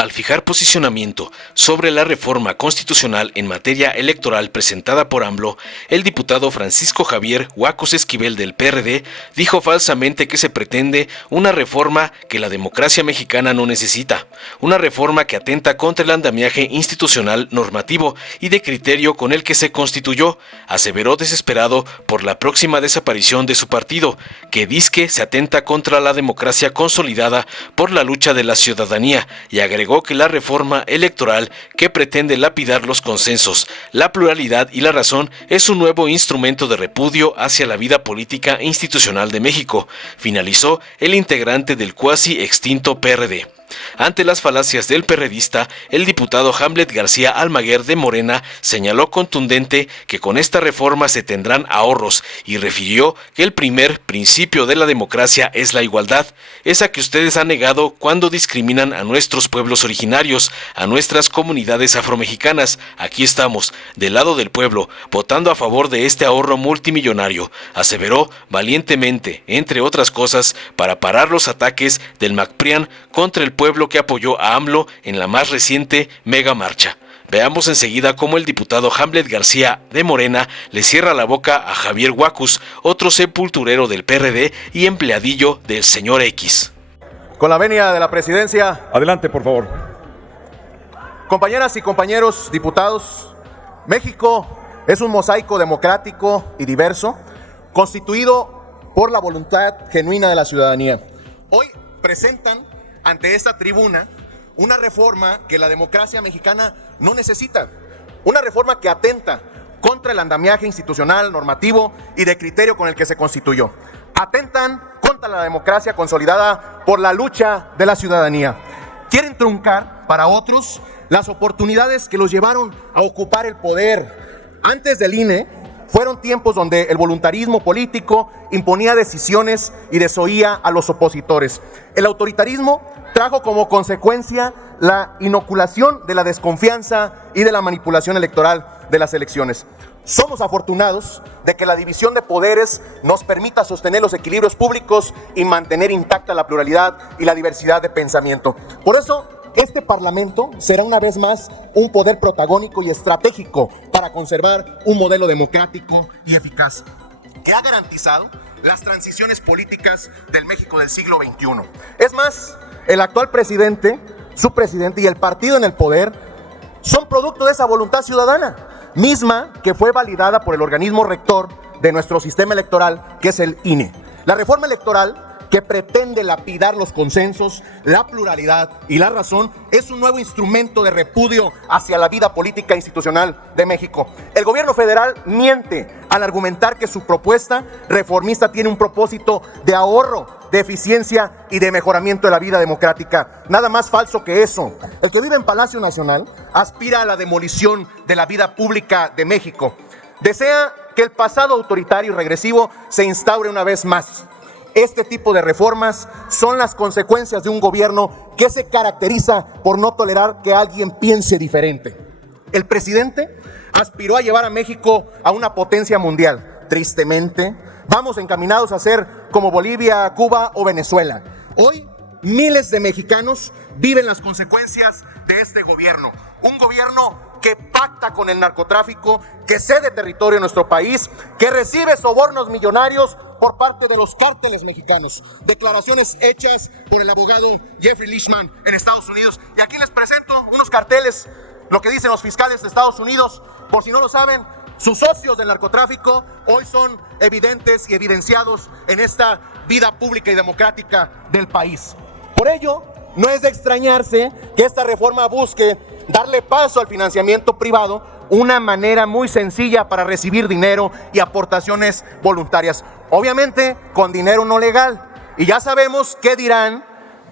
Al fijar posicionamiento sobre la reforma constitucional en materia electoral presentada por AMLO, el diputado Francisco Javier Huacos Esquivel del PRD dijo falsamente que se pretende una reforma que la democracia mexicana no necesita, una reforma que atenta contra el andamiaje institucional, normativo y de criterio con el que se constituyó. Aseveró desesperado por la próxima desaparición de su partido, que dizque se atenta contra la democracia consolidada por la lucha de la ciudadanía, y agregó que la reforma electoral que pretende lapidar los consensos, la pluralidad y la razón es un nuevo instrumento de repudio hacia la vida política e institucional de México, finalizó el integrante del cuasi extinto PRD. Ante las falacias del perredista, el diputado Hamlet García Almaguer de Morena señaló contundente que con esta reforma se tendrán ahorros y refirió que el primer principio de la democracia es la igualdad, esa que ustedes han negado cuando discriminan a nuestros pueblos originarios, a nuestras comunidades afromexicanas. Aquí estamos, del lado del pueblo, votando a favor de este ahorro multimillonario, aseveró valientemente, entre otras cosas, para parar los ataques del MacPrian contra el pueblo que apoyó a AMLO en la más reciente mega marcha. Veamos enseguida cómo el diputado Hamlet García de Morena le cierra la boca a Javier Huacos, otro sepulturero del PRD y empleadillo del señor X. Con la venia de la presidencia. Adelante, por favor. Compañeras y compañeros diputados, México es un mosaico democrático y diverso, constituido por la voluntad genuina de la ciudadanía. Hoy presentan ante esta tribuna una reforma que la democracia mexicana no necesita, una reforma que atenta contra el andamiaje institucional, normativo y de criterio con el que se constituyó. Atentan contra la democracia consolidada por la lucha de la ciudadanía. Quieren truncar para otros las oportunidades que los llevaron a ocupar el poder. Antes del INE, fueron tiempos donde el voluntarismo político imponía decisiones y desoía a los opositores. El autoritarismo trajo como consecuencia la inoculación de la desconfianza y de la manipulación electoral de las elecciones. Somos afortunados de que la división de poderes nos permita sostener los equilibrios públicos y mantener intacta la pluralidad y la diversidad de pensamiento. Por eso, este Parlamento será una vez más un poder protagónico y estratégico para conservar un modelo democrático y eficaz que ha garantizado las transiciones políticas del México del siglo XXI. Es más, el actual presidente, su presidente y el partido en el poder son producto de esa voluntad ciudadana, misma que fue validada por el organismo rector de nuestro sistema electoral, que es el INE. La reforma electoral, que pretende lapidar los consensos, la pluralidad y la razón, es un nuevo instrumento de repudio hacia la vida política e institucional de México. El gobierno federal miente al argumentar que su propuesta reformista tiene un propósito de ahorro, de eficiencia y de mejoramiento de la vida democrática. Nada más falso que eso. El que vive en Palacio Nacional aspira a la demolición de la vida pública de México. Desea que el pasado autoritario y regresivo se instaure una vez más. Este tipo de reformas son las consecuencias de un gobierno que se caracteriza por no tolerar que alguien piense diferente. El presidente aspiró a llevar a México a una potencia mundial. Tristemente, vamos encaminados a ser como Bolivia, Cuba o Venezuela. Hoy, miles de mexicanos viven las consecuencias de este gobierno. Un gobierno que pacta con el narcotráfico, que cede territorio en nuestro país, que recibe sobornos millonarios por parte de los cárteles mexicanos. Declaraciones hechas por el abogado Jeffrey Lishman en Estados Unidos. Y aquí les presento unos carteles, lo que dicen los fiscales de Estados Unidos. Por si no lo saben, sus socios del narcotráfico hoy son evidentes y evidenciados en esta vida pública y democrática del país. Por ello, no es de extrañarse que esta reforma busque darle paso al financiamiento privado, una manera muy sencilla para recibir dinero y aportaciones voluntarias. Obviamente con dinero no legal. Y ya sabemos qué dirán,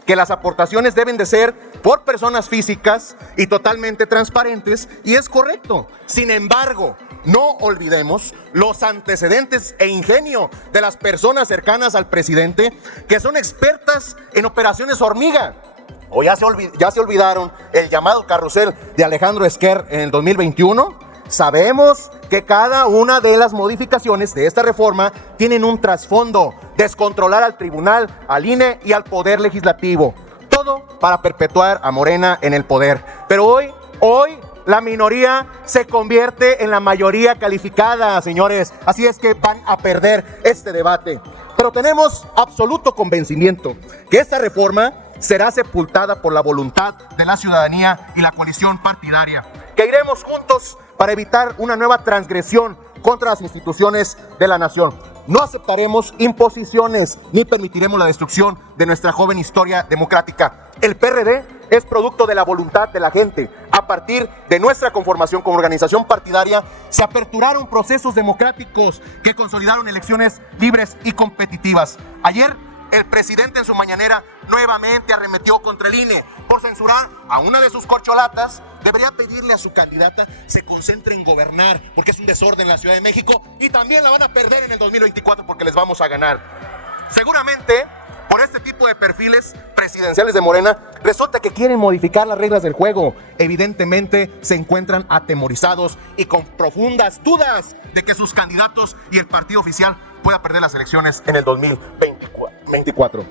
que las aportaciones deben de ser por personas físicas y totalmente transparentes, y es correcto. Sin embargo, no olvidemos los antecedentes e ingenio de las personas cercanas al presidente, que son expertas en operaciones hormiga. ¿O ya se olvidaron el llamado carrusel de Alejandro Esquer en el 2021? Sabemos que cada una de las modificaciones de esta reforma tienen un trasfondo: descontrolar al tribunal, al INE y al Poder Legislativo. todo para perpetuar a Morena en el poder. Pero hoy la minoría se convierte en la mayoría calificada, señores. Así es que van a perder este debate. Pero tenemos absoluto convencimiento que esta reforma será sepultada por la voluntad de la ciudadanía y la coalición partidaria, que iremos juntos para evitar una nueva transgresión contra las instituciones de la nación. No aceptaremos imposiciones ni permitiremos la destrucción de nuestra joven historia democrática. El PRD es producto de la voluntad de la gente. A partir de nuestra conformación como organización partidaria, se aperturaron procesos democráticos que consolidaron elecciones libres y competitivas. Ayer, el presidente en su mañanera nuevamente arremetió contra el INE por censurar a una de sus corcholatas. Debería pedirle a su candidata se concentre en gobernar, porque es un desorden en la Ciudad de México y también la van a perder en el 2024 porque les vamos a ganar. Seguramente, por este tipo de perfiles presidenciales de Morena, resulta que quieren modificar las reglas del juego. Evidentemente se encuentran atemorizados y con profundas dudas de que sus candidatos y el partido oficial pueda perder las elecciones en el 2024.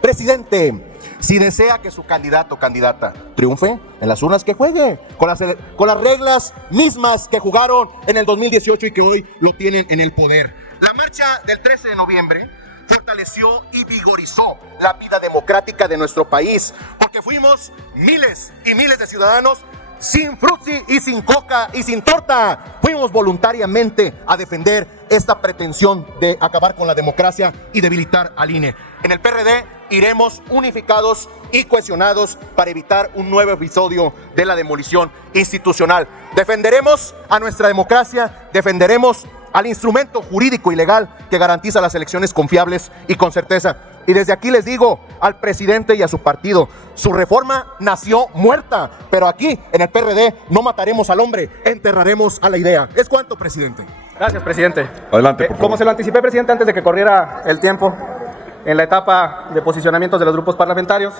Presidente, si desea que su candidato o candidata triunfe en las urnas, que juegue con las reglas mismas que jugaron en el 2018 y que hoy lo tienen en el poder. La marcha del 13 de noviembre fortaleció y vigorizó la vida democrática de nuestro país, porque fuimos miles y miles de ciudadanos sin frutzi y sin coca y sin torta. Fuimos voluntariamente a defender esta pretensión de acabar con la democracia y debilitar al INE. En el PRD iremos unificados y cohesionados para evitar un nuevo episodio de la demolición institucional. Defenderemos a nuestra democracia, defenderemos al instrumento jurídico y legal que garantiza las elecciones confiables y con certeza. Y desde aquí les digo al presidente y a su partido, su reforma nació muerta, pero aquí en el PRD no mataremos al hombre, enterraremos a la idea. ¿Es cuánto, presidente? Gracias, presidente. Adelante, por favor. Como se lo anticipé, presidente, antes de que corriera el tiempo, en la etapa de posicionamientos de los grupos parlamentarios,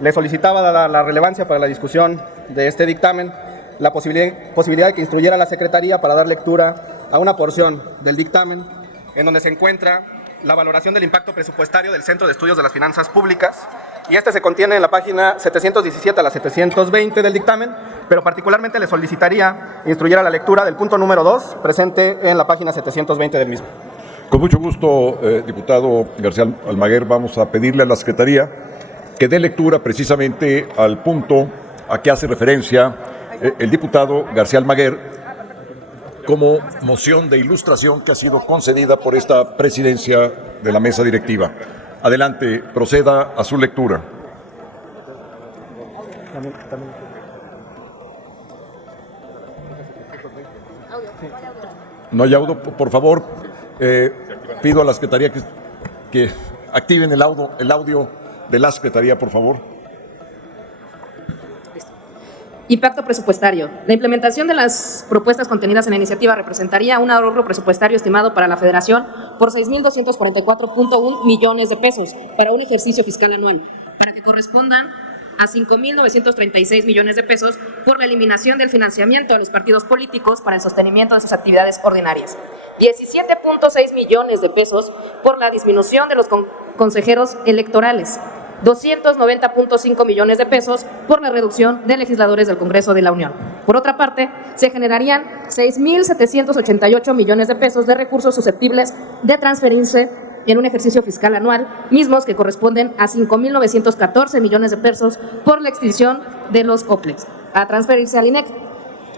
le solicitaba, dada la relevancia para la discusión de este dictamen, la posibilidad de que instruyera a la Secretaría para dar lectura a una porción del dictamen en donde se encuentra la valoración del impacto presupuestario del Centro de Estudios de las Finanzas Públicas, y este se contiene en la página 717 a la 720 del dictamen, pero particularmente le solicitaría instruyera la lectura del punto número 2, presente en la página 720 del mismo. Con mucho gusto, diputado García Almaguer, vamos a pedirle a la Secretaría que dé lectura precisamente al punto a que hace referencia el diputado García Almaguer como moción de ilustración que ha sido concedida por esta presidencia de la mesa directiva. Adelante, proceda a su lectura. No hay audio, por favor. Pido a la Secretaría que activen el audio de la Secretaría, por favor. Impacto presupuestario. La implementación de las propuestas contenidas en la iniciativa representaría un ahorro presupuestario estimado para la Federación por 6,244.1 millones de pesos para un ejercicio fiscal anual, para que correspondan a 5,936 millones de pesos por la eliminación del financiamiento a los partidos políticos para el sostenimiento de sus actividades ordinarias, 17.6 millones de pesos por la disminución de los consejeros electorales, 290.5 millones de pesos por la reducción de legisladores del Congreso de la Unión. Por otra parte, se generarían 6.788 millones de pesos de recursos susceptibles de transferirse en un ejercicio fiscal anual, mismos que corresponden a 5.914 millones de pesos por la extinción de los OPLEX, a transferirse al INEC,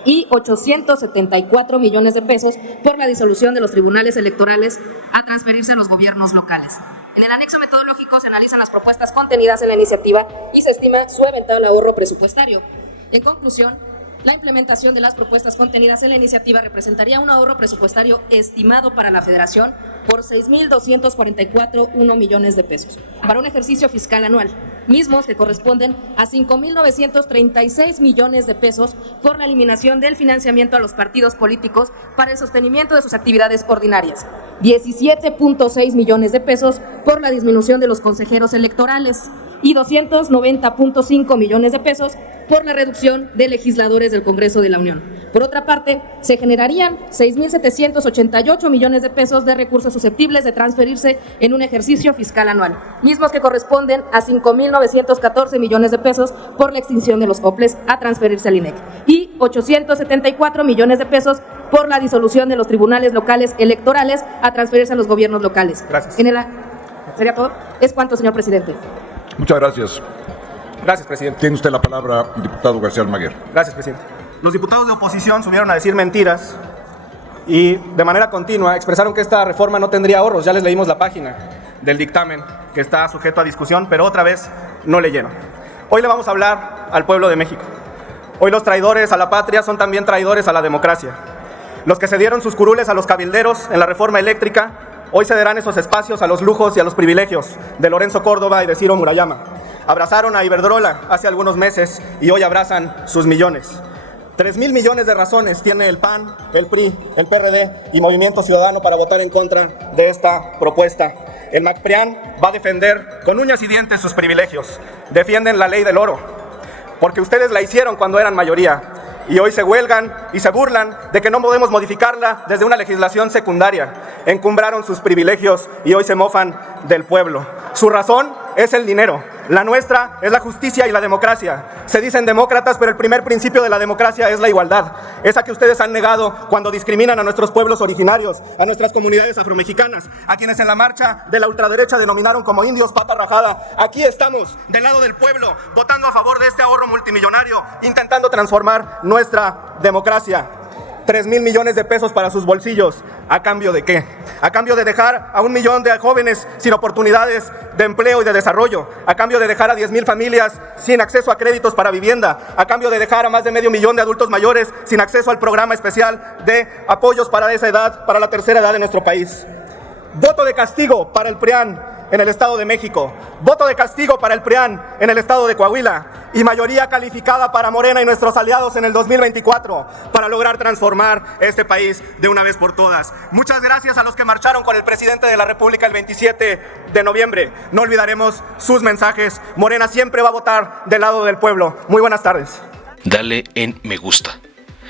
y 874 millones de pesos por la disolución de los tribunales electorales, a transferirse a los gobiernos locales. En el anexo metodológico se analizan las propuestas contenidas en la iniciativa y se estima su eventual ahorro presupuestario. En conclusión, la implementación de las propuestas contenidas en la iniciativa representaría un ahorro presupuestario estimado para la Federación por 6.244.1 millones de pesos para un ejercicio fiscal anual, mismos que corresponden a 5.936 millones de pesos por la eliminación del financiamiento a los partidos políticos para el sostenimiento de sus actividades ordinarias, 17.6 millones de pesos por la disminución de los consejeros electorales, y 290.5 millones de pesos por la reducción de legisladores del Congreso de la Unión. Por otra parte, se generarían 6.788 millones de pesos de recursos susceptibles de transferirse en un ejercicio fiscal anual, mismos que corresponden a 5.914 millones de pesos por la extinción de los OPLES a transferirse al INEC y 874 millones de pesos por la disolución de los tribunales locales electorales a transferirse a los gobiernos locales. Gracias. ¿Sería todo? ¿Es cuánto, señor presidente? Muchas gracias. Gracias, presidente. Tiene usted la palabra, diputado García Almaguer. Gracias, presidente. Los diputados de oposición subieron a decir mentiras y de manera continua expresaron que esta reforma no tendría ahorros. Ya les leímos la página del dictamen que está sujeto a discusión, pero otra vez no leyeron. Hoy le vamos a hablar al pueblo de México. Hoy los traidores a la patria son también traidores a la democracia. Los que cedieron sus curules a los cabilderos en la reforma eléctrica, hoy cederán esos espacios a los lujos y a los privilegios de Lorenzo Córdoba y de Ciro Murayama. Abrazaron a Iberdrola hace algunos meses y hoy abrazan sus millones. 3,000 millones de razones tiene el PAN, el PRI, el PRD y Movimiento Ciudadano para votar en contra de esta propuesta. El MACPRIAN va a defender con uñas y dientes sus privilegios. Defienden la ley del oro, porque ustedes la hicieron cuando eran mayoría y hoy se huelgan y se burlan de que no podemos modificarla desde una legislación secundaria. Encumbraron sus privilegios y hoy se mofan del pueblo. Su razón es el dinero. La nuestra es la justicia y la democracia. Se dicen demócratas, pero el primer principio de la democracia es la igualdad. Esa que ustedes han negado cuando discriminan a nuestros pueblos originarios, a nuestras comunidades afromexicanas, a quienes en la marcha de la ultraderecha denominaron como indios pata rajada. Aquí estamos, del lado del pueblo, votando a favor de este ahorro multimillonario, intentando transformar nuestra democracia. 3,000 millones de pesos para sus bolsillos. ¿A cambio de qué? A cambio de dejar a 1 millón de jóvenes sin oportunidades de empleo y de desarrollo. A cambio de dejar a 10,000 familias sin acceso a créditos para vivienda. A cambio de dejar a más de 500,000 de adultos mayores sin acceso al programa especial de apoyos para esa edad, para la tercera edad de nuestro país. Voto de castigo para el PRIAN en el Estado de México, voto de castigo para el PRIAN en el Estado de Coahuila y mayoría calificada para Morena y nuestros aliados en el 2024 para lograr transformar este país de una vez por todas. Muchas gracias a los que marcharon con el presidente de la República el 27 de noviembre. No olvidaremos sus mensajes. Morena siempre va a votar del lado del pueblo. Muy buenas tardes. Dale en me gusta,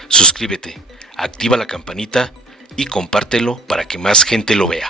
suscríbete, activa la campanita y compártelo para que más gente lo vea.